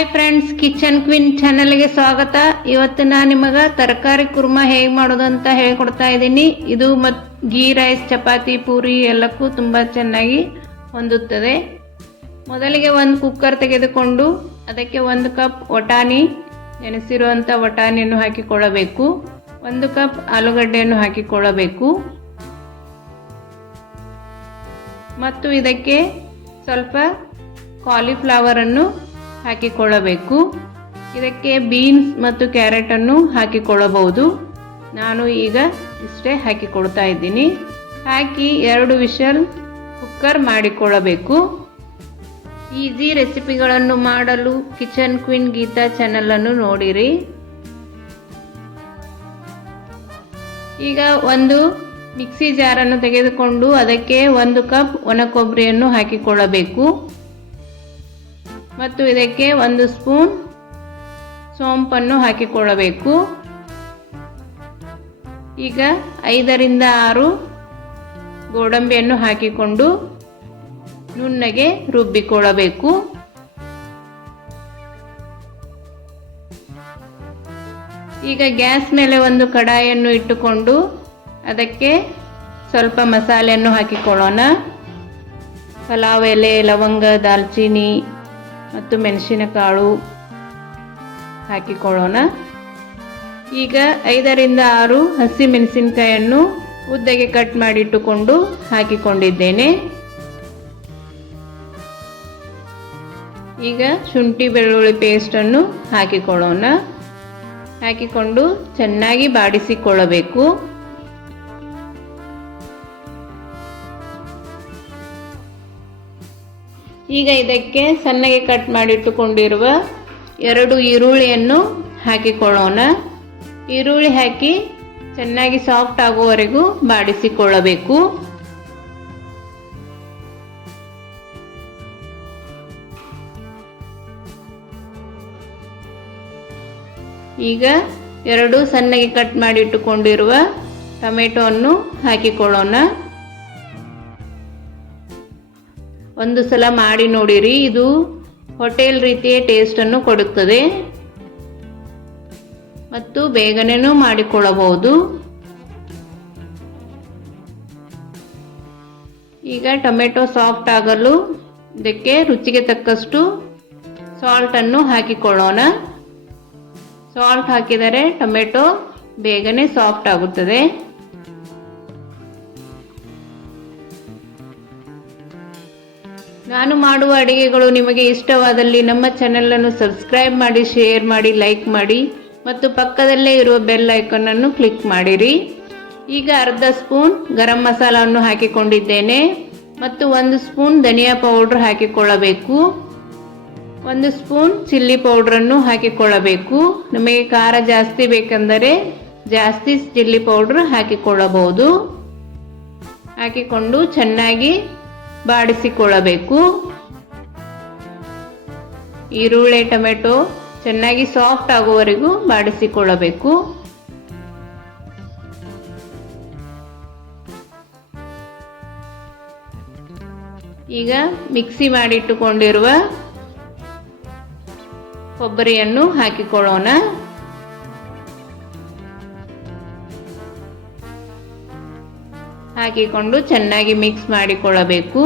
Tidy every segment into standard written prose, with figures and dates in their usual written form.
Hi friends, kitchen queen ಚಾನೆಲ್ಗೆ ಸ್ವಾಗತ. ಇವತ್ತು ನಾನು ನಿಮಗೆ ತರಕಾರಿ ಕುರ್ಮಾ ಹೇಗೆ ಮಾಡೋದು ಅಂತ ಹೇಳ್ಕೊಡ್ತಾ ಇದ್ದೀನಿ. ಇದು ಗೀ ರೈಸ್, ಚಪಾತಿ, ಪೂರಿ ಎಲ್ಲಕ್ಕೂ ತುಂಬ ಚೆನ್ನಾಗಿ ಹೊಂದುತ್ತದೆ. ಮೊದಲಿಗೆ ಒಂದು ಕುಕ್ಕರ್ ತೆಗೆದುಕೊಂಡು ಅದಕ್ಕೆ 1 ಕಪ್ ವಟಾಣಿ, ನೆನೆಸಿರುವಂಥ ವಟಾಣಿಯನ್ನು ಹಾಕಿಕೊಳ್ಳಬೇಕು. 1 ಕಪ್ ಆಲೂಗಡ್ಡೆಯನ್ನು ಹಾಕಿಕೊಳ್ಳಬೇಕು ಮತ್ತು ಇದಕ್ಕೆ ಸ್ವಲ್ಪ ಕಾಲಿಫ್ಲವರನ್ನು ಹಾಕಿಕೊಳ್ಳಬೇಕು. ಇದಕ್ಕೆ ಬೀನ್ಸ್ ಮತ್ತು ಕ್ಯಾರೆಟ್ ಅನ್ನು ಹಾಕಿಕೊಳ್ಳಬಹುದು. ನಾನು ಈಗ ಇಷ್ಟೇ ಹಾಕಿಕೊಡ್ತಾ ಇದ್ದೀನಿ. ಹಾಕಿ 2 ವಿಷಲ್ ಕುಕ್ಕರ್ ಮಾಡಿಕೊಳ್ಳಬೇಕು. ಈಸಿ ರೆಸಿಪಿಗಳನ್ನು ಮಾಡಲು ಕಿಚನ್ ಕ್ವೀನ್ ಗೀತಾ ಚಾನೆಲ್ ಅನ್ನು ನೋಡಿರಿ. ಈಗ ಒಂದು ಮಿಕ್ಸಿ ಜಾರನ್ನು ತೆಗೆದುಕೊಂಡು ಅದಕ್ಕೆ 1 ಕಪ್ ಒಣ ಕೊಬ್ಬರಿಯನ್ನು ಹಾಕಿಕೊಳ್ಳಬೇಕು ಮತ್ತು ಇದಕ್ಕೆ 1 ಸ್ಪೂನ್ ಸೋಂಪನ್ನು ಹಾಕಿಕೊಳ್ಳಬೇಕು. ಈಗ 5 ರಿಂದ 6 ಗೋಡಂಬಿಯನ್ನು ಹಾಕಿಕೊಂಡು ನುಣ್ಣಗೆ ರುಬ್ಬಿಕೊಳ್ಳಬೇಕು. ಈಗ ಗ್ಯಾಸ್ ಮೇಲೆ ಒಂದು ಕಡಾಯಿಯನ್ನು ಇಟ್ಟುಕೊಂಡು ಅದಕ್ಕೆ ಸ್ವಲ್ಪ ಮಸಾಲೆಯನ್ನು ಹಾಕಿಕೊಳ್ಳೋಣ. ಪಲಾವ್ ಎಲೆ, ಲವಂಗ, ದಾಲ್ಚಿನ್ನಿ ಮತ್ತು ಮೆಣಸಿನಕಾಳು ಹಾಕಿಕೊಳ್ಳೋಣ. ಈಗ 5 ರಿಂದ 6 ಹಸಿ ಮೆಣಸಿನಕಾಯಿಯನ್ನು ಉದ್ದಗೆ ಕಟ್ ಮಾಡಿಟ್ಟುಕೊಂಡು ಹಾಕಿಕೊಂಡಿದ್ದೇನೆ. ಈಗ ಶುಂಠಿ ಬೆಳ್ಳುಳ್ಳಿ ಪೇಸ್ಟನ್ನು ಹಾಕಿಕೊಳ್ಳೋಣ. ಹಾಕಿಕೊಂಡು ಚೆನ್ನಾಗಿ ಬಾಡಿಸಿಕೊಳ್ಳಬೇಕು. ಈಗ ಇದಕ್ಕೆ ಸಣ್ಣಗೆ ಕಟ್ ಮಾಡಿಟ್ಟುಕೊಂಡಿರುವ 2 ಈರುಳ್ಳಿಯನ್ನು ಹಾಕಿಕೊಳ್ಳೋಣ. ಈರುಳ್ಳಿ ಹಾಕಿ ಚೆನ್ನಾಗಿ ಸಾಫ್ಟ್ ಆಗುವವರೆಗೂ ಬಾಡಿಸಿಕೊಳ್ಳಬೇಕು. ಈಗ 2 ಸಣ್ಣಗೆ ಕಟ್ ಮಾಡಿಟ್ಟುಕೊಂಡಿರುವ ಟೊಮೆಟೊವನ್ನು ಹಾಕಿಕೊಳ್ಳೋಣ. ಒಂದು ಸಲ ಮಾಡಿ ನೋಡಿರಿ, ಇದು ಹೋಟೆಲ್ ರೀತಿಯ ಟೇಸ್ಟನ್ನು ಕೊಡುತ್ತದೆ ಮತ್ತು ಬೇಗನೆನೂ ಮಾಡಿಕೊಳ್ಳಬಹುದು. ಈಗ ಟೊಮೆಟೊ ಸಾಫ್ಟ್ ಆಗಲು ಇದಕ್ಕೆ ರುಚಿಗೆ ತಕ್ಕಷ್ಟು ಸಾಲ್ಟನ್ನು ಹಾಕಿಕೊಳ್ಳೋಣ. ಸಾಲ್ಟ್ ಹಾಕಿದರೆ ಟೊಮೆಟೊ ಬೇಗನೆ ಸಾಫ್ಟ್ ಆಗುತ್ತದೆ. ನಾನು ಮಾಡುವ ಅಡಿಗೆಗಳು ನಿಮಗೆ ಇಷ್ಟವಾದಲ್ಲಿ ನಮ್ಮ ಚಾನೆಲನ್ನು ಸಬ್ಸ್ಕ್ರೈಬ್ ಮಾಡಿ, ಶೇರ್ ಮಾಡಿ, ಲೈಕ್ ಮಾಡಿ ಮತ್ತು ಪಕ್ಕದಲ್ಲೇ ಇರುವ ಬೆಲ್ ಐಕಾನ್ ಅನ್ನು ಕ್ಲಿಕ್ ಮಾಡಿರಿ. ಈಗ ಅರ್ಧ ಸ್ಪೂನ್ ಗರಂ ಮಸಾಲವನ್ನು ಹಾಕಿಕೊಂಡಿದ್ದೇನೆ ಮತ್ತು 1 ಸ್ಪೂನ್ ಧನಿಯಾ ಪೌಡರ್ ಹಾಕಿಕೊಳ್ಳಬೇಕು. 1 ಸ್ಪೂನ್ ಚಿಲ್ಲಿ ಪೌಡ್ರನ್ನು ಹಾಕಿಕೊಳ್ಳಬೇಕು. ನಮಗೆ ಖಾರ ಜಾಸ್ತಿ ಬೇಕೆಂದರೆ ಜಾಸ್ತಿ ಚಿಲ್ಲಿ ಪೌಡ್ರ್ ಹಾಕಿಕೊಳ್ಳಬಹುದು. ಹಾಕಿಕೊಂಡು ಚೆನ್ನಾಗಿ ಬಾಡಿಸಿಕೊಳ್ಳಬೇಕು. ಈರುಳ್ಳಿ, ಟೊಮೆಟೊ ಚೆನ್ನಾಗಿ ಸಾಫ್ಟ್ ಆಗುವವರೆಗೂ ಬಾಡಿಸಿಕೊಳ್ಳಬೇಕು. ಈಗ ಮಿಕ್ಸಿ ಮಾಡಿಟ್ಟುಕೊಂಡಿರುವ ಕೊಬ್ಬರಿಯನ್ನು ಹಾಕಿಕೊಳ್ಳೋಣ. ಹಾಕಿಕೊಂಡು ಚೆನ್ನಾಗಿ ಮಿಕ್ಸ್ ಮಾಡಿಕೊಳ್ಳಬೇಕು.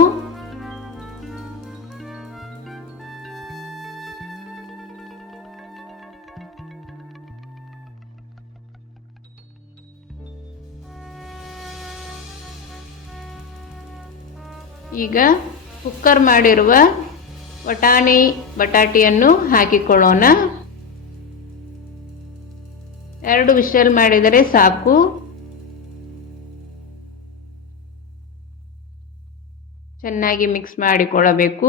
ಈಗ ಕುಕ್ಕರ್ ಮಾಡಿರುವ ವಟಾಣಿ, ಬಟಾಟಿಯನ್ನು ಹಾಕಿಕೊಳ್ಳೋಣ. 2 ವಿಷಲ್ ಮಾಡಿದರೆ ಸಾಕು. ಚೆನ್ನಾಗಿ ಮಿಕ್ಸ್ ಮಾಡಿಕೊಳ್ಳಬೇಕು.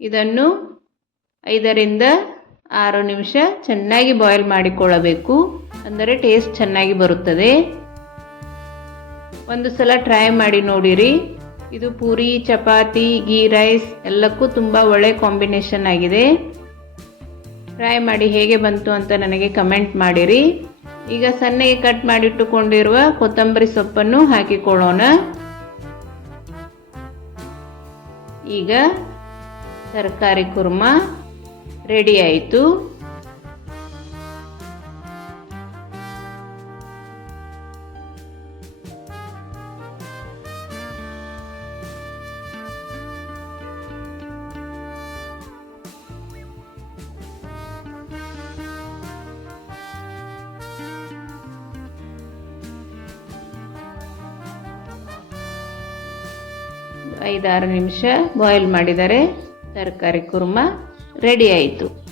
ಇದನ್ನು 5 ರಿಂದ 6 ನಿಮಿಷ ಚೆನ್ನಾಗಿ ಬಾಯ್ಲ್ ಮಾಡಿಕೊಳ್ಳಬೇಕು. ಅಂದರೆ ಟೇಸ್ಟ್ ಚೆನ್ನಾಗಿ ಬರುತ್ತದೆ. ಒಂದು ಸಲ ಟ್ರೈ ಮಾಡಿ ನೋಡಿರಿ. ಇದು ಪೂರಿ, ಚಪಾತಿ, ಗೀ ರೈಸ್ ಎಲ್ಲಕ್ಕೂ ತುಂಬ ಒಳ್ಳೆ ಕಾಂಬಿನೇಷನ್ ಆಗಿದೆ. ಟ್ರೈ ಮಾಡಿ ಹೇಗೆ ಬಂತು ಅಂತ ನನಗೆ ಕಮೆಂಟ್ ಮಾಡಿರಿ. ಈಗ ಸಣ್ಣಗೆ ಕಟ್ ಮಾಡಿಟ್ಟುಕೊಂಡಿರುವ ಕೊತ್ತಂಬರಿ ಸೊಪ್ಪನ್ನು ಹಾಕಿಕೊಳ್ಳೋಣ. ಈಗ ತರಕಾರಿ ಕುರ್ಮಾ ರೆಡಿ ಆಯಿತು. ಐದಾರು ನಿಮಿಷ ಬಾಯ್ಲ್ ಮಾಡಿದರೆ ತರಕಾರಿ ಕುರ್ಮ ರೆಡಿ ಆಯಿತು.